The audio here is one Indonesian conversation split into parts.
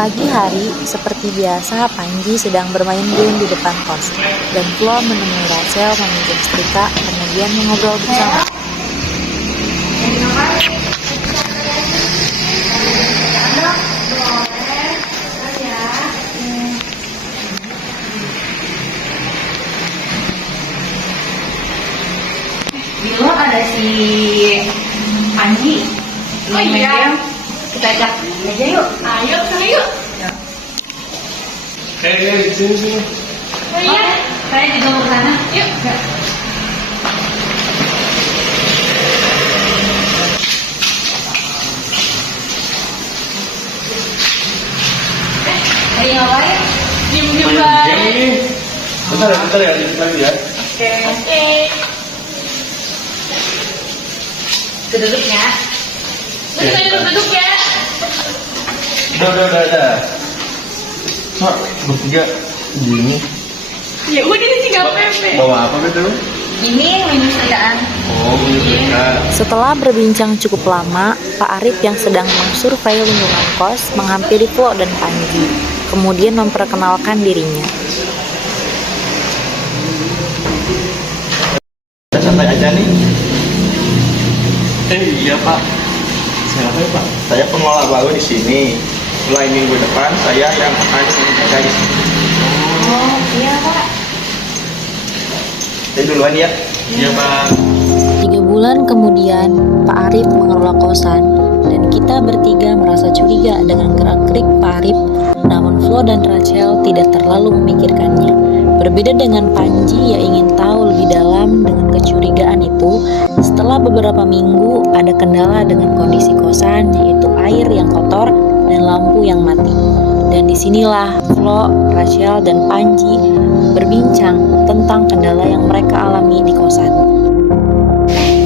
Pagi hari, seperti biasa, Panji sedang bermain game di depan kos, dan Flo menemui Rachel meminjam setrika, kemudian mengobrol bersama. Di luar ada si Panji. Oh iya. Kita ajak aja yuk. Ayo, sana yuk. Sini. Oh iya. Saya juga mau ke sana. Yuk. Lagi ngapain? Diem-diem baik. Bentar ya, dikit lagi ya. Oke. Keduduknya. Kita duduk ya. Udah. Mak, bertiga gini. Ya udah ini tinggal Pepe. Bawa apa gitu? Ini menu sedaan. Oh, bertiga. Setelah berbincang cukup lama, Pak Arif yang sedang mengsurvei lingkungan kos menghampiri Flo dan Panji, kemudian memperkenalkan dirinya. Santai aja nih. Iya Pak. Siapa ya Pak? Saya pengelola baru di sini. Mulai minggu depan saya yang akan menjaga di sini. Oh iya Pak. Saya duluan ya. Iya Pak. 3 bulan kemudian, Pak Arif mengelola kosan, dan kita bertiga merasa curiga dengan gerak-gerik Pak Arif, namun Flo dan Rachel tidak terlalu memikirkannya. Berbeda dengan Panji yang ingin tahu lebih dalam dengan kecurigaan itu, setelah beberapa minggu ada kendala dengan kondisi kosan, yaitu air yang kotor dan lampu yang mati. Dan disinilah Flo, Rachel, dan Panji berbincang tentang kendala yang mereka alami di kosan.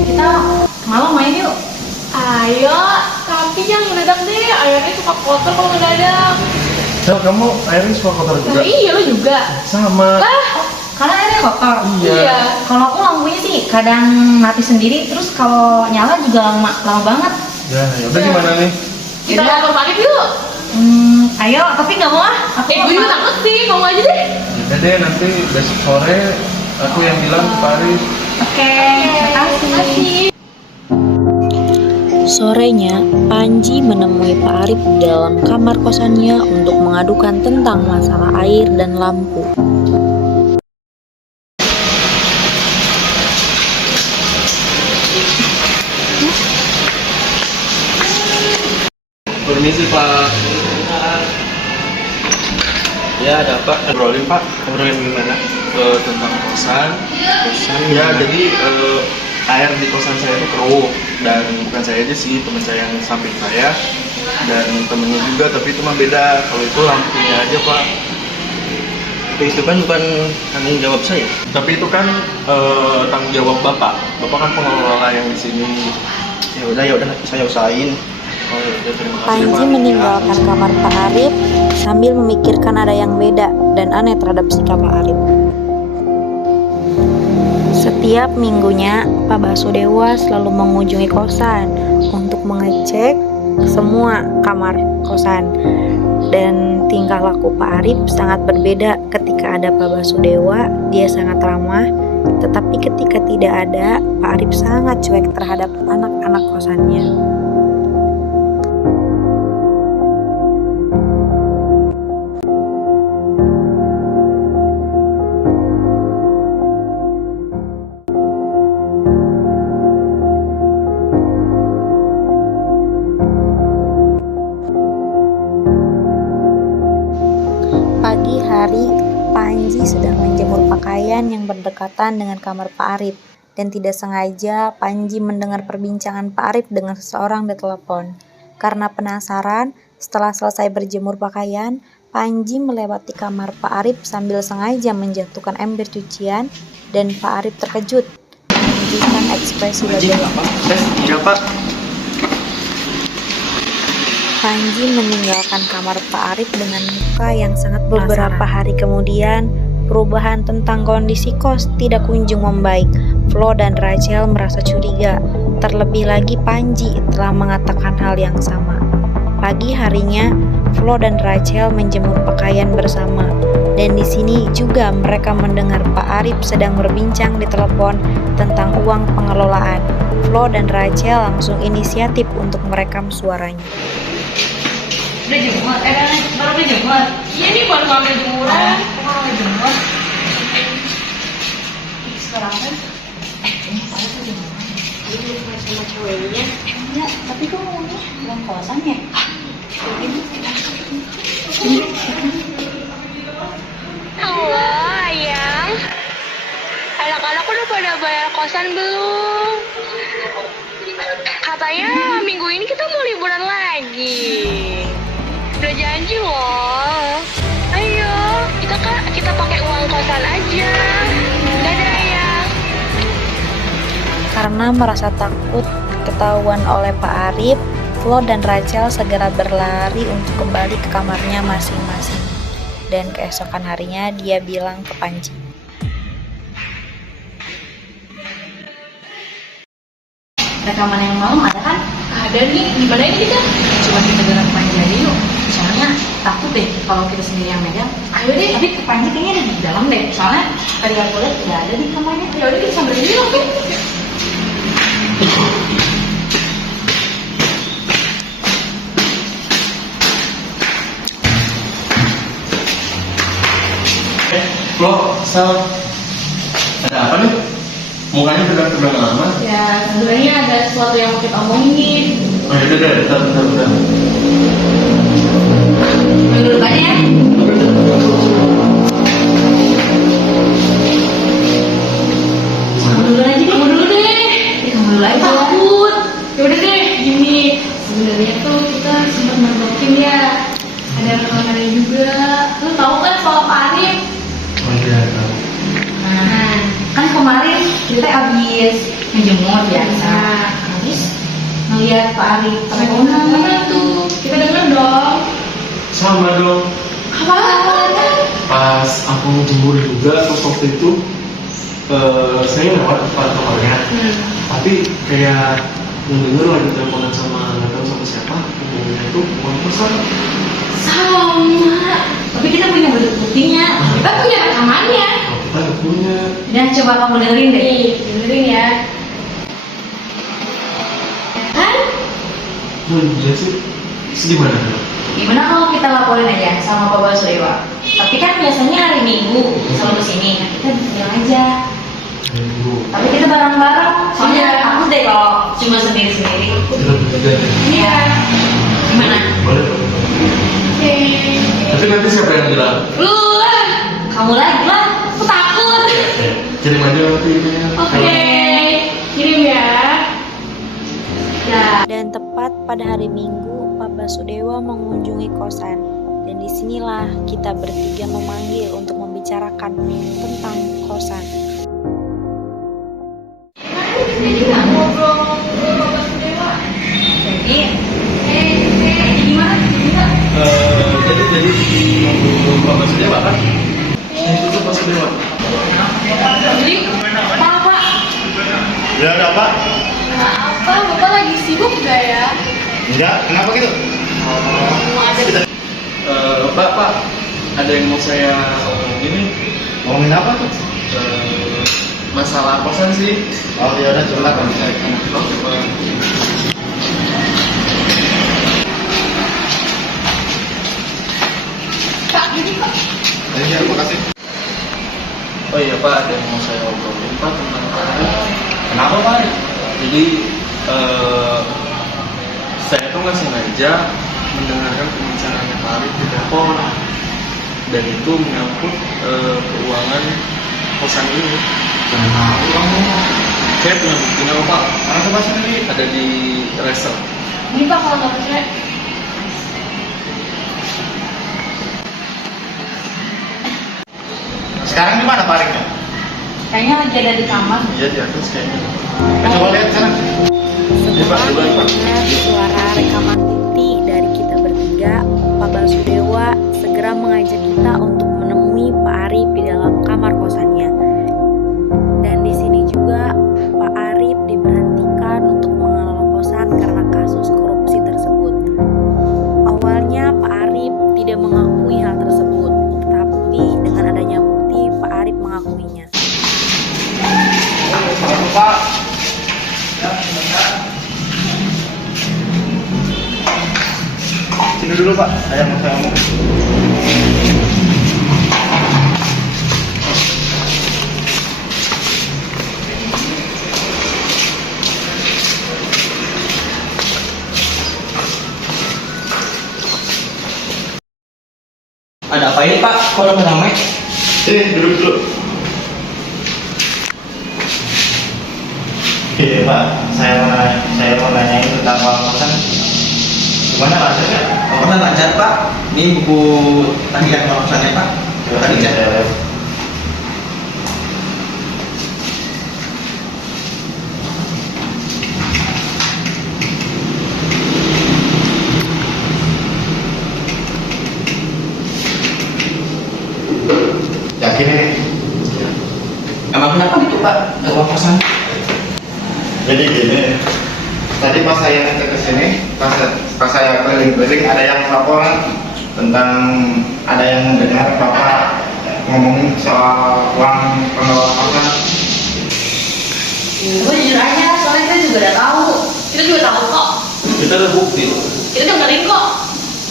Kita malam main yuk. Ayo, tapi jangan mendadak deh. Airnya suka kotor kalau mendadak. Sel, kamu airnya suka kotor juga? Nah, iya lo juga. Sama. Lah, Karena airnya kotor. Iya. Kalau aku lampunya sih kadang mati sendiri, terus kalau nyala juga lama banget. Ya udah gimana nih? kita lapor balik yuk. Ayo, tapi nggak mau ah. Aku Gue juga takut sih, kamu aja deh. Udah deh, nanti besok sore aku yang bilang ke Pak Arif. Oke, makasih. Sorenya, Panji menemui Pak Arif di dalam kamar kosannya untuk mengadukan tentang masalah air dan lampu. Permisi Pak. Ya ada apa? Ngobrolin Pak. Ngobrolin gimana? Tentang kosan. Ya jadi air di kosan saya itu keruh, dan bukan saya aja sih, teman saya yang samping saya dan temennya juga, tapi itu mah beda. Kalau itu lampunya aja Pak. Tapi itu kan bukan tanggung jawab saya. Tapi itu kan tanggung jawab Bapak. Bapak kan pengelola yang di sini. Ya udah saya usahain. Oh ya, terima kasih Panji Pak. meninggalkan kamar Pak Arif sambil memikirkan ada yang beda dan aneh terhadap sikap Pak Arif. Setiap minggunya, Pak Basudewa selalu mengunjungi kosan untuk mengecek semua kamar kosan. Dan tingkah laku Pak Arif sangat berbeda. Ketika ada Pak Basudewa, dia sangat ramah. Tetapi ketika tidak ada, Pak Arif sangat cuek terhadap anak-anak kosannya. Pagi hari, Panji sedang menjemur pakaian yang berdekatan dengan kamar Pak Arif, dan tidak sengaja Panji mendengar perbincangan Pak Arif dengan seseorang di telepon. Karena penasaran, setelah selesai berjemur pakaian, Panji melewati kamar Pak Arif sambil sengaja menjatuhkan ember cucian, dan Pak Arif terkejut menunjukkan ekspresi wajahnya. Iya Pak. Panji meninggalkan kamar Pak Arif dengan muka yang sangat penasaran. Beberapa hari kemudian, perubahan tentang kondisi kos tidak kunjung membaik. Flo dan Rachel merasa curiga. Terlebih lagi Panji telah mengatakan hal yang sama. Pagi harinya, Flo dan Rachel menjemur pakaian bersama. Dan di sini juga mereka mendengar Pak Arif sedang berbincang di telepon tentang uang pengelolaan. Flo dan Rachel langsung inisiatif untuk merekam suaranya. Udah jemur, baru udah jemur. Iya nih baru ngambil jemuran. Mau udah jemur. Sekarang kan sama ceweknya. Enggak, tapi kok ngomongnya uang kosan ya? Halo, Ayang. Anak-anak udah pada bayar kosan belum? Katanya minggu ini kita mau liburan lagi. Udah janji loh. Ayo, kita pakai uang kosan aja. Dadah, Ayang. Karena merasa takut ketahuan oleh Pak Arif, Flo dan Rachel segera berlari untuk kembali ke kamarnya masing-masing. Dan keesokan harinya dia bilang ke Panji. Rekaman yang malam ada kan? ada nih, gimana ini kita? Coba kita dengar Panji aja yuk. Soalnya takut deh kalau kita sendiri yang megang. Ayo deh. Tapi Panji kayaknya ada di dalam deh. Soalnya tadi aku lihat nggak ada di kamarnya. Ya udah kita sambil dulu, oke? Flo, Sal, ada apa nih? Mukanya tegang-tegang amat. Ya sebenarnya ada sesuatu yang mau kita omongin. Oh ya udah, bentar. Duduk aja ya. Kamu dulu aja deh. Kamu dulu deh. Kamu dulu aja. Takut. Ya udah deh, gini. Sebenarnya tuh kita sempat mergokin ya. Ada rekamannya juga. Lu tahu kan soal Pak Arif? Oh iya, tahu. Nah, kan kemarin kita habis menjemur biasa. Habis ngeliat Pak Arif teleponan. Mana tuh? Kita denger dong. Sama dong. Apa? Pas aku jemur juga, pas waktu itu saya lewat depan kamarnya. Tapi kayak mendengar lagi teleponan sama nggak tahu sama siapa. Ngomongnya itu uang kosan. Sama. Tapi kita punya buktinya. Kita punya rekamannya. Oh, kita nggak punya. Dan coba kamu dengerin deh. Nih, dengerin ya. Kan? Iya sih. Terus gimana? Gimana kalau kita laporin aja sama Pak Basudewa? Tapi kan biasanya hari Minggu selalu kesini. Nah, kita bilang aja. Minggu. Tapi kita bareng-bareng. Soalnya Iya. takut deh kalau cuma sendiri-sendiri. Kita bekerja ya. Iya. Gimana? Boleh. Oke. Tapi nanti siapa yang bilang? Lu lah. Kamu lagi lah. Aku takut. Kirim aja nanti emailnya. Oke. Kirim ya. Ya. Dan tepat pada hari Minggu, Pak Basudewa mengunjungi kosan. Dan disinilah kita bertiga memanggil untuk membicarakan tentang kosan. Jadi nggak ngobrol sama Pak Sudewa. Jadi, gimana? Jadi Pak Basudewa kan? Itu tuh Pak Basudewa. Jadi, apa? Ya ada apa? Apa? Bapak lagi sibuk gak ya? Enggak, kenapa gitu? Pak, ada yang mau saya omongin nih. Ngomongin apa tuh? Masalah kosan sih. Oh ya udah coba kan saya sana. Oke, Pak. Pak, gini Pak. Iya, terima kasih. Oh iya Pak, ada yang mau saya obrolin Pak tentang karir. Kenapa Pak? Jadi saya tuh nggak sengaja mendengarkan pembicaraannya Pak Arif di telepon, dan itu menyangkut keuangan kosan ini. Kenapa kamu? Saya punya buktinya loh, Pak. Mana coba sendiri? Ada di reser. Ini Pak kalau nggak percaya. Sekarang di mana Pak Arifnya? Kayaknya lagi ada di kamar. Iya di atas kayaknya. Coba lihat sana. Setelah coba, Pak. mendengar suara rekaman Titi dari kita bertiga, Pak Basudewa segera mengajak kita untuk menemui Pak Arif di dalam kamar kosannya. Dan di sini juga Pak Arif diberhentikan untuk mengelola kosan karena kasus korupsi tersebut. Awalnya Pak Arif Pak. Sini dulu Pak, saya mau ngomong. Ada apa ini Pak? Kok rame-rame? Sini duduk dulu. Iya Pak, saya mau nanyain tentang uang kosan. Gimana rasanya? Kosan lancar Pak. Ini buku tagihan uang kosannya Pak. Tadi cek. Yakin ini? Emang kenapa gitu Pak? Ada uang kosan? Jadi gini, tadi pas saya ngecek ke sini, pas saya keliling-keliling ada yang laporan tentang ada yang dengar Bapak ngomongin soal uang pengelola kosan. Gue jujur aja, soalnya kita juga udah tahu. Kita juga tahu kok. Kita ada bukti Pak. Kita dengerin kok.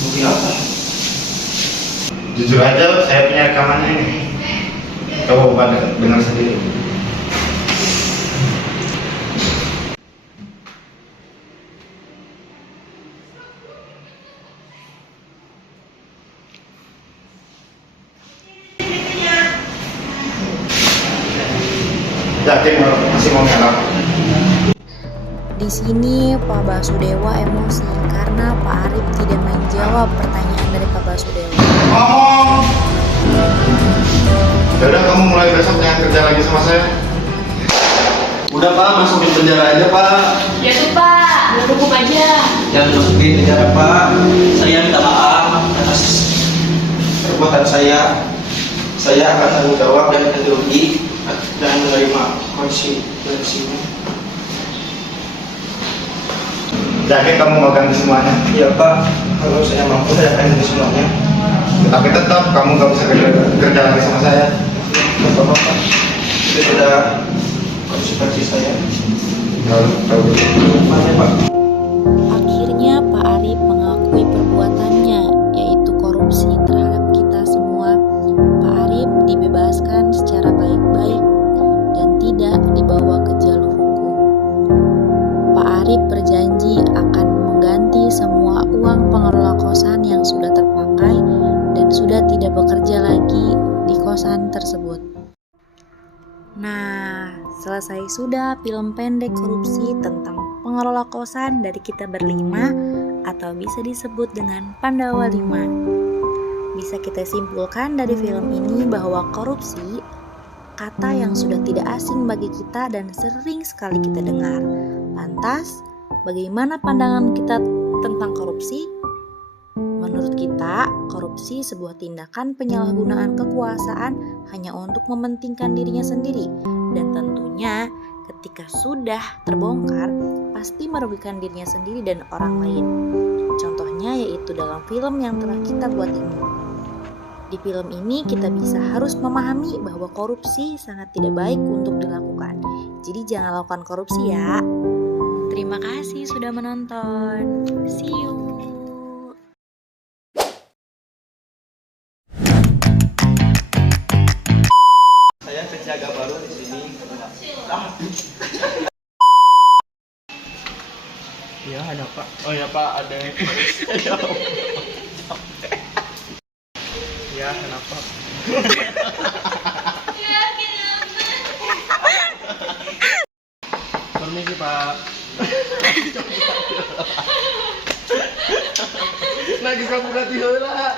Bukti apa? Jujur aja, saya punya rekamannya ini. Coba Bapak dengar sendiri. Yakin masih mau ngelak? Di sini Pak Basudewa emosi karena Pak Arif tidak menjawab pertanyaan dari Pak Basudewa. Ngomong! Yaudah kamu mulai besok jangan kerja lagi sama saya. Udah Pak, masukin penjara aja Pak. Ya tuh Pak, udah hukum aja. Jangan masukin penjara Pak. Saya minta maaf atas perbuatan saya. Saya akan tanggung jawab dan ganti rugi dan menerima konsekuensinya. Yakin kamu mau ganti semuanya? Iya Pak, kalau saya mampu saya akan ganti semuanya. Tapi tetap kamu gak bisa kerja lagi sama saya. Bapak Pak, itu sudah konsekuensi saya. Kalau Mana Pak? Akhirnya Pak Arif mengakui perbuatannya, yaitu korupsi terhadap kita semua. Pak Arif dibebaskan secara baik-baik dan tidak dibawa ke jalur hukum. Pak Arif berjanji akan mengganti semua uang pengelola kosan yang sudah terpakai dan sudah tidak bekerja lagi di kosan tersebut. Nah, selesai sudah film pendek korupsi tentang pengelola kosan dari kita berlima, atau bisa disebut dengan Pandawa 5. Bisa kita simpulkan dari film ini bahwa korupsi kata yang sudah tidak asing bagi kita dan sering sekali kita dengar. Lantas, bagaimana pandangan kita tentang korupsi? Menurut kita, korupsi sebuah tindakan penyalahgunaan kekuasaan hanya untuk mementingkan dirinya sendiri, dan tentunya ketika sudah terbongkar pasti merugikan dirinya sendiri dan orang lain. Contohnya yaitu dalam film yang telah kita buat ini. Di film ini kita bisa harus memahami bahwa korupsi sangat tidak baik untuk dilakukan. Jadi jangan lakukan korupsi ya. Terima kasih sudah menonton. See you. Saya penjaga baru di sini. Ya ada Pak. Oh ya Pak, ada yang Ya kenapa? permisi Pak. Nah, bisa buka tidur lah.